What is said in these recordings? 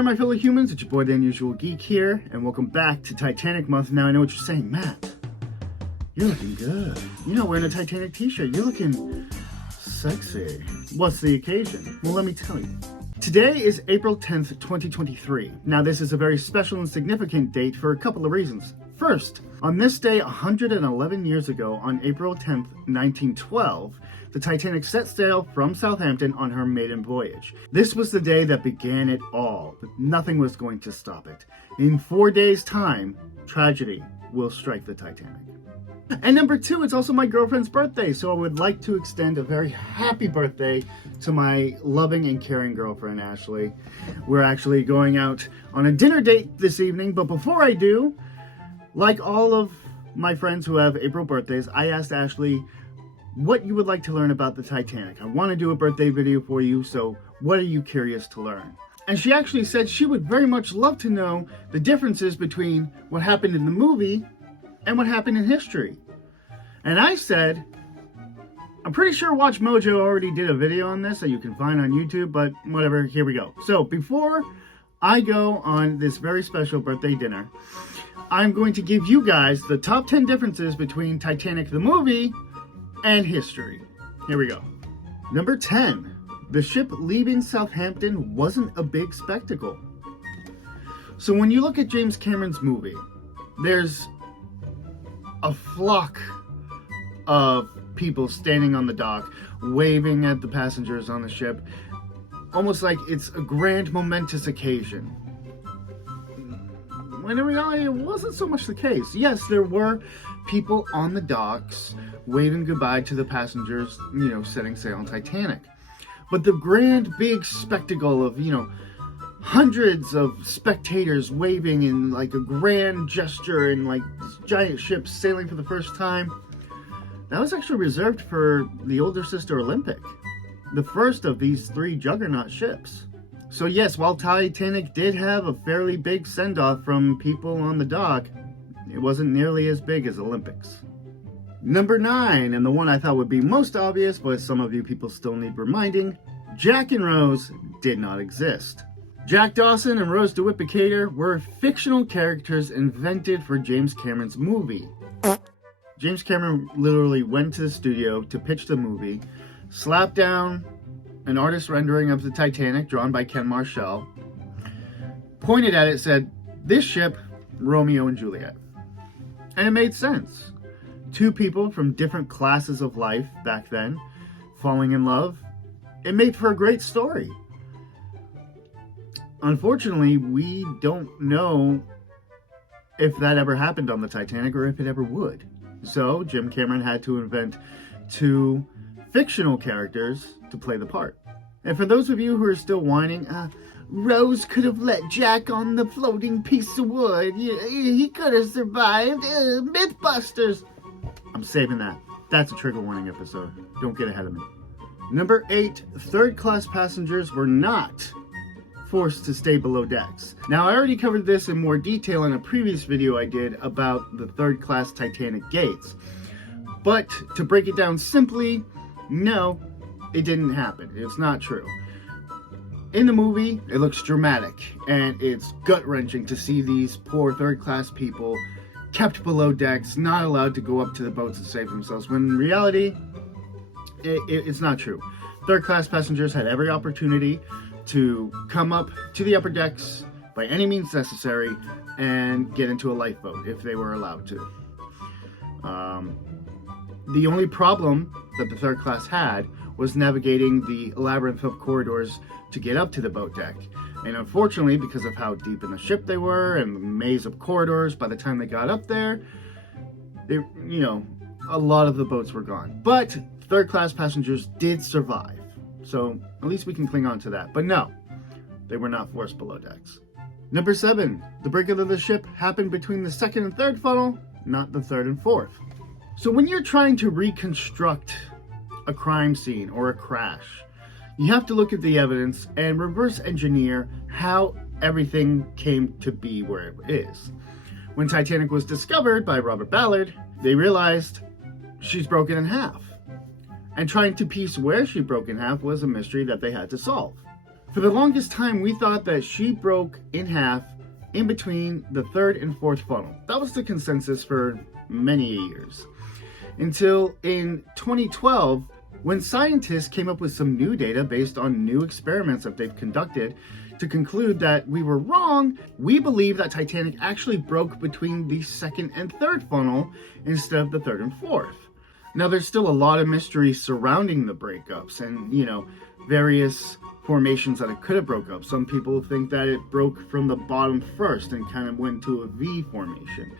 there, my fellow humans. It's your boy, the Unusual Geek here, and welcome back to Titanic Month. Now, I know what you're saying, Matt. You're looking good. You're not wearing a Titanic t-shirt. You're looking sexy. What's the occasion? Well, let me tell you. Today is April 10th, 2023. Now, this is a very special and significant date for a couple of reasons. First, on this day 111 years ago, on April 10th, 1912, the Titanic set sail from Southampton on her maiden voyage. This was the day that began it all, but nothing was going to stop it. In 4 days' time, tragedy will strike the Titanic. And number two, it's also my girlfriend's birthday, so I would like to extend a very happy birthday to my loving and caring girlfriend, Ashley. We're actually going out on a dinner date this evening, but before I do, like all of my friends who have April birthdays, I asked Ashley what you would like to learn about the Titanic. I want to do a birthday video for you, so what are you curious to learn? And she actually said she would very much love to know the differences between what happened in the movie and what happened in history. And I said, I'm pretty sure Watch Mojo already did a video on this that you can find on YouTube, but whatever, here we go. So before I go on this very special birthday dinner, I'm going to give you guys the top 10 differences between Titanic the movie and history. Here we go. Number 10. The ship leaving Southampton wasn't a big spectacle. So when you look at James Cameron's movie, there's a flock of people standing on the dock, waving at the passengers on the ship, almost like it's a grand momentous occasion. When in reality, it wasn't so much the case. Yes, there were people on the docks waving goodbye to the passengers, setting sail on Titanic. But the grand big spectacle of, hundreds of spectators waving in like a grand gesture and like this giant ship sailing for the first time, that was actually reserved for the older sister Olympic, the first of these three juggernaut ships. So yes, while Titanic did have a fairly big send-off from people on the dock, it wasn't nearly as big as Olympics. Number 9, and the one I thought would be most obvious, but some of you people still need reminding, Jack and Rose did not exist. Jack Dawson and Rose DeWitt Decatur were fictional characters invented for James Cameron's movie. James Cameron literally went to the studio to pitch the movie, slapped down an artist rendering of the Titanic drawn by Ken Marshall, pointed at it, said, "This ship, Romeo and Juliet." And it made sense. Two people from different classes of life back then, falling in love. It made for a great story. Unfortunately, we don't know if that ever happened on the Titanic or if it ever would. So Jim Cameron had to invent two fictional characters to play the part. And for those of you who are still whining, Rose could have let Jack on the floating piece of wood. He could have survived. Mythbusters. I'm saving that. That's a trigger warning episode. Don't get ahead of me. Number 8, third-class passengers were not forced to stay below decks. Now, I already covered this in more detail in a previous video I did about the third-class Titanic gates. But to break it down simply, no, it didn't happen. It's not true. In the movie, it looks dramatic, and it's gut-wrenching to see these poor third-class people kept below decks, not allowed to go up to the boats and save themselves, when in reality, it's not true. Third-class passengers had every opportunity to come up to the upper decks by any means necessary and get into a lifeboat if they were allowed to. The only problem that the third class had was navigating the labyrinth of corridors to get up to the boat deck. And unfortunately, because of how deep in the ship they were and the maze of corridors, by the time they got up there, a lot of the boats were gone. But third class passengers did survive. So at least we can cling on to that. But no, they were not forced below decks. Number 7, the breakout of the ship happened between the second and third funnel, not the third and fourth. So when you're trying to reconstruct a crime scene or a crash, you have to look at the evidence and reverse engineer how everything came to be where it is. When Titanic was discovered by Robert Ballard, they realized she's broken in half. And trying to piece where she broke in half was a mystery that they had to solve. For the longest time, we thought that she broke in half in between the third and fourth funnel. That was the consensus for many years. Until in 2012, when scientists came up with some new data based on new experiments that they've conducted to conclude that we were wrong. We believe that Titanic actually broke between the second and third funnel instead of the third and fourth. Now, there's still a lot of mystery surrounding the breakups and, various formations that it could have broke up. Some people think that it broke from the bottom first and kind of went to a V formation.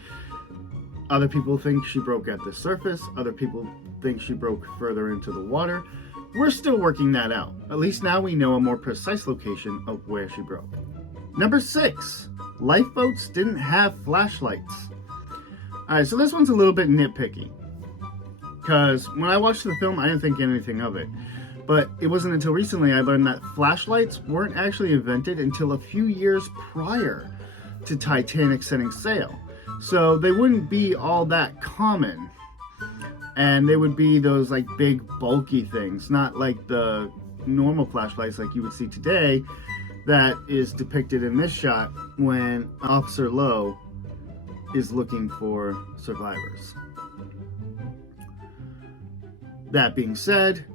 Other people think she broke at the surface. Other people think she broke further into the water. We're still working that out. At least now we know a more precise location of where she broke. Number 6, lifeboats didn't have flashlights. Alright, so this one's a little bit nitpicky. Because when I watched the film, I didn't think anything of it. But it wasn't until recently I learned that flashlights weren't actually invented until a few years prior to Titanic setting sail. So they wouldn't be all that common. And they would be those like big bulky things, not like the normal flashlights like you would see today that is depicted in this shot when Officer Lowe is looking for survivors. That being said,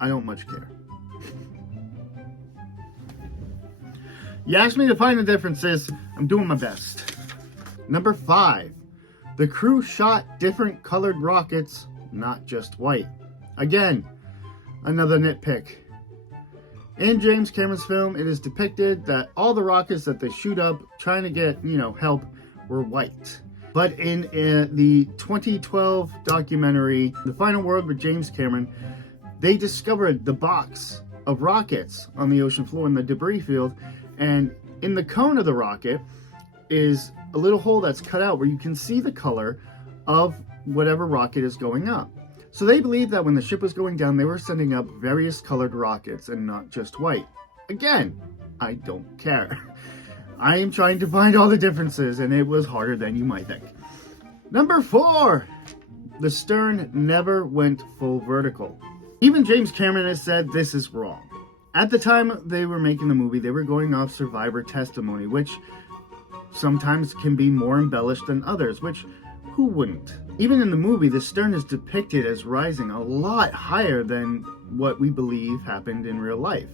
I don't much care. You asked me to find the differences. I'm doing my best. Number 5. The crew shot different colored rockets, not just white. Again, another nitpick. In James Cameron's film, it is depicted that all the rockets that they shoot up trying to get, help were white. But in the 2012 documentary, The Final Word with James Cameron, they discovered the box of rockets on the ocean floor in the debris field, and in the cone of the rocket is a little hole that's cut out where you can see the color of whatever rocket is going up. So they believe that when the ship was going down, they were sending up various colored rockets and not just white. Again, I don't care. I am trying to find all the differences, and it was harder than you might think. Number 4, the stern never went full vertical. Even James Cameron has said this is wrong. At the time they were making the movie, they were going off survivor testimony, which sometimes can be more embellished than others, which who wouldn't? Even in the movie, the stern is depicted as rising a lot higher than what we believe happened in real life.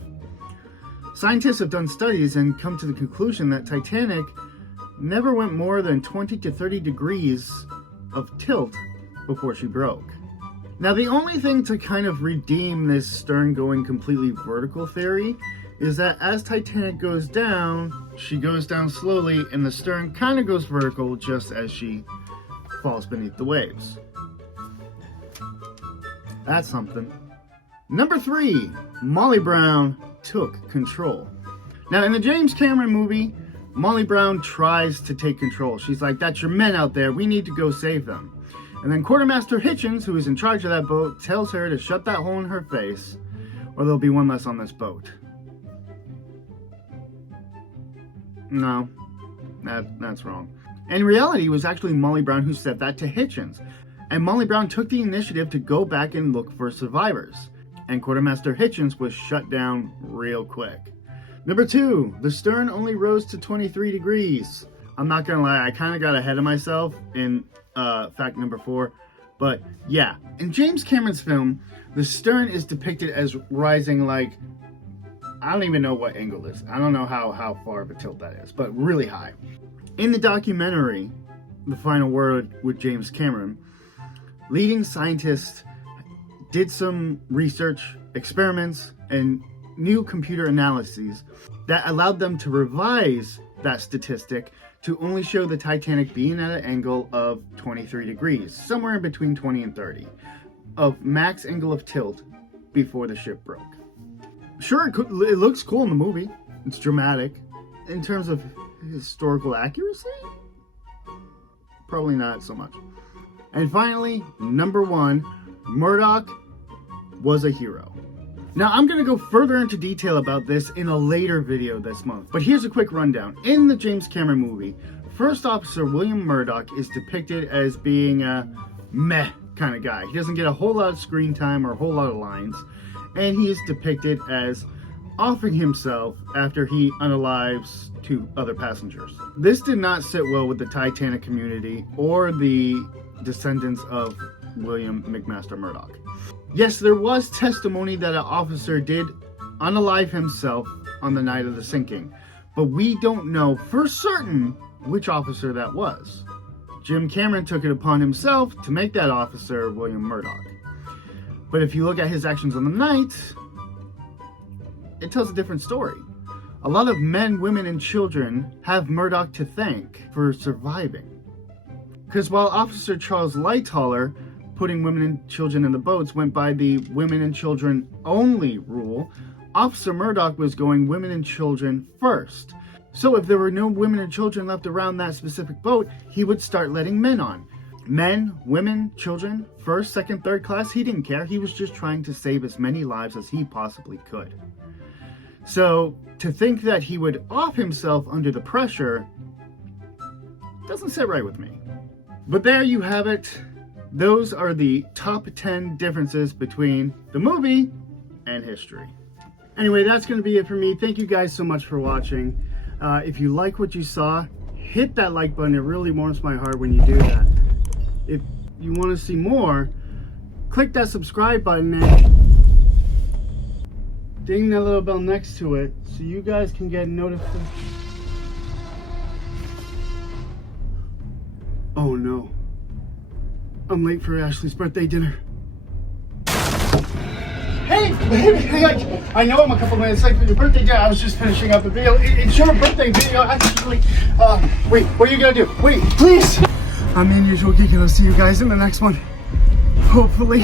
Scientists have done studies and come to the conclusion that Titanic never went more than 20 to 30 degrees of tilt before she broke. Now, the only thing to kind of redeem this stern going completely vertical theory is that as Titanic goes down, she goes down slowly and the stern kind of goes vertical just as she falls beneath the waves. That's something. Number 3, Molly Brown took control. Now, in the James Cameron movie, Molly Brown tries to take control. She's like, "That's your men out there. We need to go save them." And then Quartermaster Hitchens, who is in charge of that boat, tells her to shut that hole in her face or there'll be one less on this boat. No, that's wrong. In reality, it was actually Molly Brown who said that to Hitchens. And Molly Brown took the initiative to go back and look for survivors. And Quartermaster Hitchens was shut down real quick. Number 2, the stern only rose to 23 degrees. I'm not gonna lie, I kind of got ahead of myself in fact number 4. But yeah, in James Cameron's film, the stern is depicted as rising like, I don't even know what angle this is. I don't know how far of a tilt that is, but really high. In the documentary, The Final Word with James Cameron, leading scientists did some research, experiments, and new computer analyses that allowed them to revise that statistic to only show the Titanic being at an angle of 23 degrees, somewhere in between 20 and 30, of max angle of tilt before the ship broke. Sure, it looks cool in the movie. It's dramatic. In terms of historical accuracy, probably not so much. And finally, number 1, Murdoch was a hero. Now, I'm going to go further into detail about this in a later video this month, but here's a quick rundown. In the James Cameron movie, First Officer William Murdoch is depicted as being a meh kind of guy. He doesn't get a whole lot of screen time or a whole lot of lines, and he is depicted as offing himself after he unalives 2 other passengers. This did not sit well with the Titanic community or the descendants of William McMaster Murdoch. Yes, there was testimony that an officer did unalive himself on the night of the sinking, but we don't know for certain which officer that was. Jim Cameron took it upon himself to make that officer William Murdoch. But if you look at his actions on the night, it tells a different story. A lot of men, women, and children have Murdoch to thank for surviving. Because while Officer Charles Lightoller, putting women and children in the boats, went by the women and children only rule, Officer Murdoch was going women and children first. So if there were no women and children left around that specific boat, he would start letting men on. Men, women, children, first, second, third class, he didn't care. He was just trying to save as many lives as he possibly could. So to think that he would off himself under the pressure doesn't sit right with me. But there you have it. Those are the top 10 differences between the movie and history. Anyway, that's going to be it for me. Thank you guys so much for watching. If you like what you saw, hit that like button. It really warms my heart when you do that. If you want to see more, click that subscribe button and ding that little bell next to it so you guys can get notified. Oh no. I'm late for Ashley's birthday dinner. Hey, baby, I know I'm a couple minutes late for your birthday dinner. I was just finishing up the video. It's your birthday video, actually. Wait, what are you gonna do? Wait, please. I'm the unusual geek, and I'll see you guys in the next one. Hopefully.